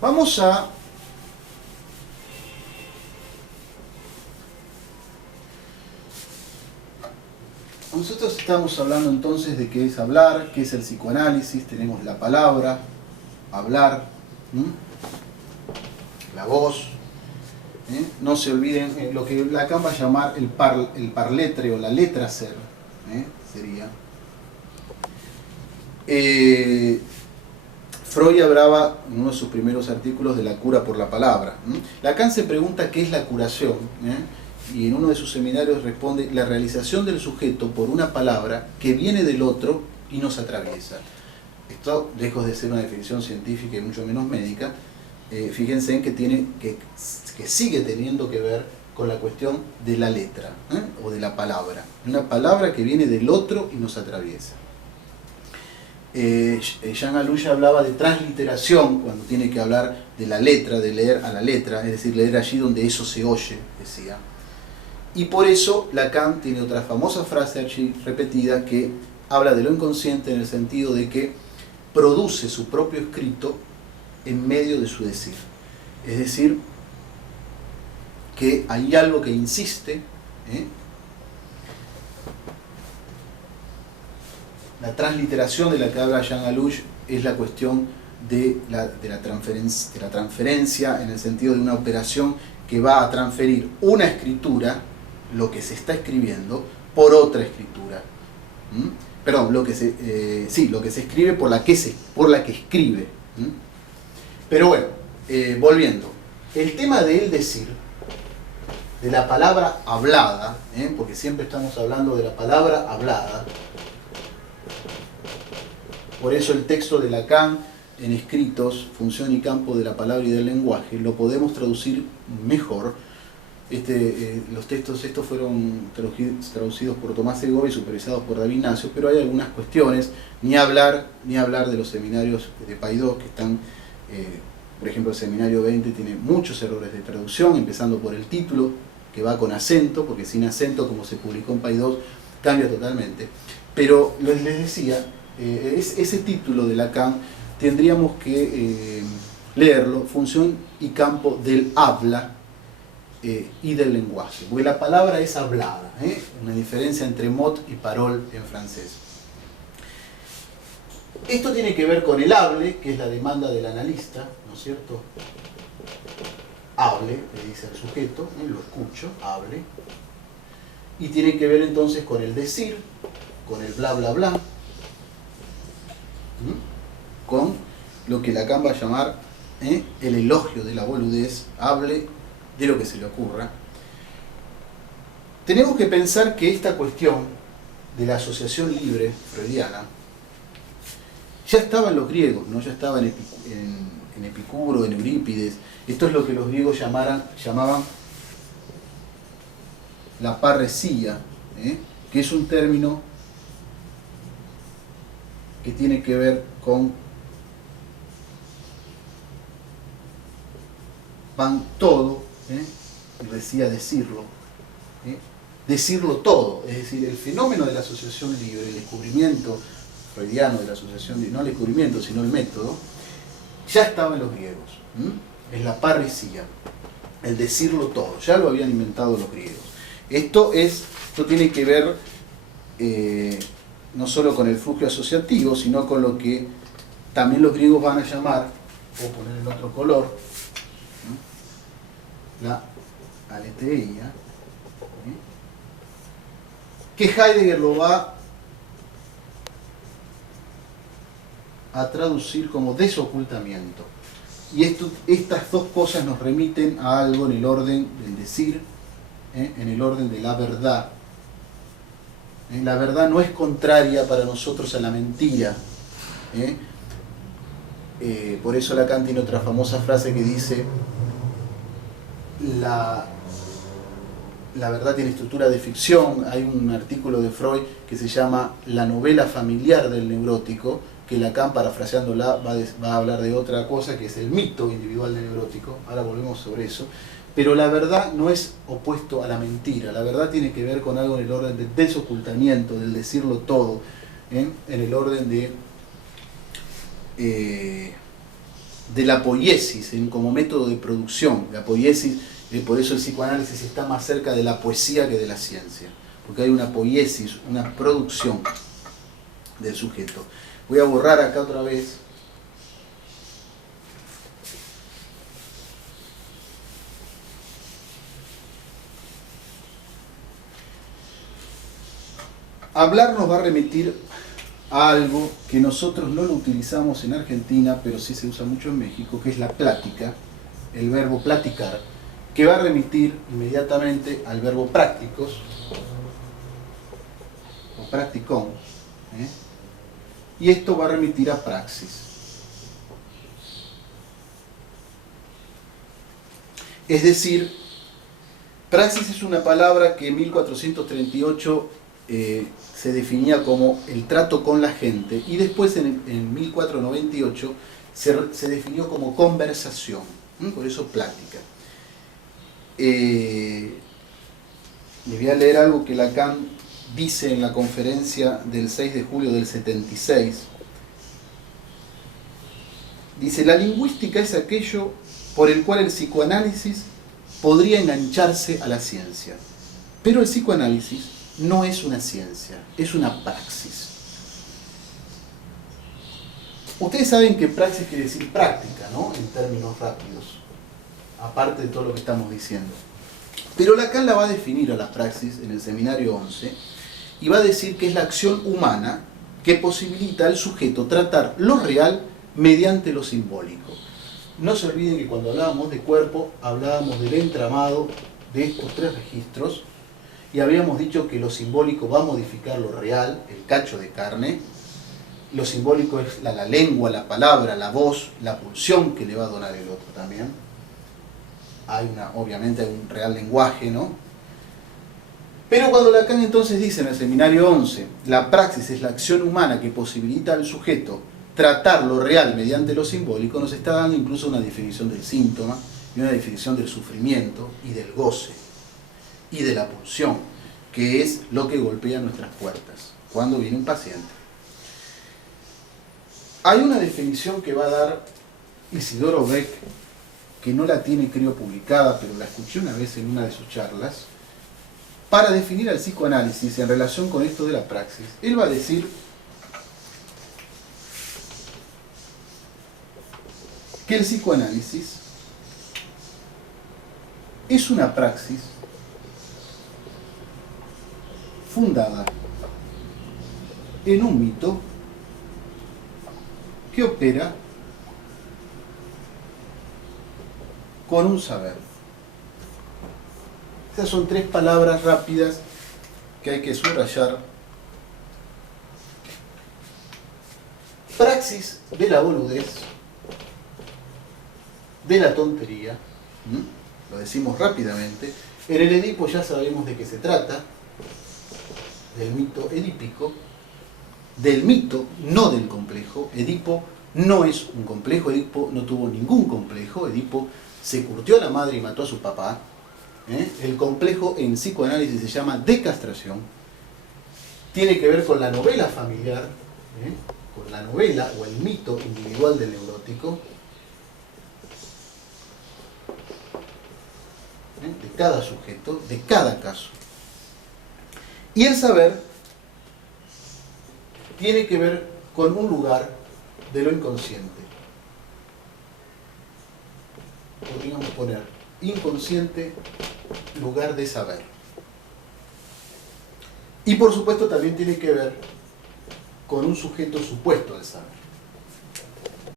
Vamos a nosotros estamos hablando entonces de qué es hablar, qué es el psicoanálisis. Tenemos la palabra, hablar, la voz. No se olviden lo que Lacan va a llamar el parletre o la letra ser, sería. Freud hablaba en uno de sus primeros artículos de la cura por la palabra. Lacan se pregunta qué es la curación, y en uno de sus seminarios responde: la realización del sujeto por una palabra que viene del otro y nos atraviesa. Esto, lejos de ser una definición científica y mucho menos médica, fíjense en que sigue teniendo que ver con la cuestión de la letra, o de la palabra. Una palabra que viene del otro y nos atraviesa. Jean Aluja hablaba de transliteración cuando tiene que hablar de la letra, de leer a la letra, es decir, leer allí donde eso se oye, decía. Y por eso Lacan tiene otra famosa frase allí repetida que habla de lo inconsciente en el sentido de que produce su propio escrito en medio de su decir. Es decir, que hay algo que insiste, la transliteración de la que habla Jean Aluja es la cuestión de la transferencia, en el sentido de una operación que va a transferir una escritura, lo que se está escribiendo, por otra escritura. Perdón, lo que se escribe por la que escribe. Pero bueno, volviendo. El tema del decir, de la palabra hablada, porque siempre estamos hablando de la palabra hablada. Por eso el texto de Lacan en Escritos, Función y Campo de la Palabra y del Lenguaje, lo podemos traducir mejor. Los textos estos fueron traducidos por Tomás Segovia y supervisados por David Ignacio, pero hay algunas cuestiones, ni hablar de los seminarios de Paidós que están, por ejemplo, el seminario 20 tiene muchos errores de traducción, empezando por el título, que va con acento, porque sin acento, como se publicó en Paidós, cambia totalmente. Pero les decía, ese título de Lacan tendríamos que leerlo, Función y Campo del habla y del lenguaje, porque la palabra es hablada, una diferencia entre mot y parole en francés. Esto tiene que ver con el hable, que es la demanda del analista, ¿no es cierto? Hable, le dice al sujeto, lo escucho, hable. Y tiene que ver entonces con el decir, con el bla bla bla, con lo que Lacan va a llamar el elogio de la boludez, hable de lo que se le ocurra. Tenemos que pensar que esta cuestión de la asociación libre freudiana ya estaba en los griegos, ¿no? Ya estaba en Epicuro, en Eurípides. Esto es lo que los griegos llamaban la parresía, que es un término que tiene que ver con pan todo, y decía decirlo, decirlo todo, es decir, el fenómeno de la asociación libre, el descubrimiento freudiano de la asociación libre, no el descubrimiento sino el método, ya estaba en los griegos, es la parresía, el decirlo todo, ya lo habían inventado los griegos. Esto tiene que ver no solo con el flujo asociativo, sino con lo que también los griegos van a llamar, voy a poner el otro color, la aletheia, que Heidegger lo va a traducir como desocultamiento. Y estas dos cosas nos remiten a algo en el orden del decir, en el orden de la verdad. La verdad no es contraria para nosotros a la mentira. Por eso Lacan tiene otra famosa frase que dice: la verdad tiene estructura de ficción. Hay un artículo de Freud que se llama La novela familiar del neurótico, que Lacan, parafraseándola, va a hablar de otra cosa, que es el mito individual del neurótico. Ahora volvemos sobre eso. Pero la verdad no es opuesto a la mentira. La verdad tiene que ver con algo en el orden del desocultamiento, del decirlo todo, en el orden de de la poiesis como método de producción. La poiesis, por eso el psicoanálisis está más cerca de la poesía que de la ciencia, porque hay una poiesis, una producción del sujeto. Voy a borrar acá otra vez. Hablar nos va a remitir a algo que nosotros no lo utilizamos en Argentina, pero sí se usa mucho en México, que es la plática, el verbo platicar, que va a remitir inmediatamente al verbo prácticos, o practicón, y esto va a remitir a praxis. Es decir, praxis es una palabra que en 1438 se definía como el trato con la gente, y después en 1498 se definió como conversación, por eso plática. Les voy a leer algo que Lacan dice en la conferencia del 6 de julio del 76. Dice: la lingüística es aquello por el cual el psicoanálisis podría engancharse a la ciencia, pero el psicoanálisis no es una ciencia, es una praxis. Ustedes saben que praxis quiere decir práctica, ¿no? En términos rápidos, aparte de todo lo que estamos diciendo. Pero Lacan la va a definir a la praxis en el seminario 11 y va a decir que es la acción humana que posibilita al sujeto tratar lo real mediante lo simbólico. No se olviden que cuando hablábamos de cuerpo, hablábamos del entramado de estos tres registros, y habíamos dicho que lo simbólico va a modificar lo real, el cacho de carne. Lo simbólico es la lengua, la palabra, la voz, la pulsión que le va a donar el otro también. Obviamente hay un real lenguaje, ¿no? Pero cuando Lacan entonces dice en el seminario 11, la praxis es la acción humana que posibilita al sujeto tratar lo real mediante lo simbólico, nos está dando incluso una definición del síntoma y una definición del sufrimiento y del goce y de la pulsión, que es lo que golpea nuestras puertas cuando viene un paciente. Hay una definición que va a dar Isidoro Beck, que no la tiene creo publicada, pero la escuché una vez en una de sus charlas, para definir al psicoanálisis en relación con esto de la praxis. Él va a decir que el psicoanálisis es una praxis fundada en un mito que opera con un saber. Estas son tres palabras rápidas que hay que subrayar. Praxis de la boludez, de la tontería, lo decimos rápidamente. En el Edipo ya sabemos de qué se trata, del mito edípico, del mito, no del complejo. Edipo no es un complejo, Edipo no tuvo ningún complejo, Edipo se curtió a la madre y mató a su papá. El complejo en psicoanálisis se llama decastración, tiene que ver con la novela familiar, con la novela o el mito individual del neurótico, de cada sujeto, de cada caso. Y el saber tiene que ver con un lugar de lo inconsciente. Podríamos poner inconsciente, lugar de saber. Y por supuesto también tiene que ver con un sujeto supuesto al saber.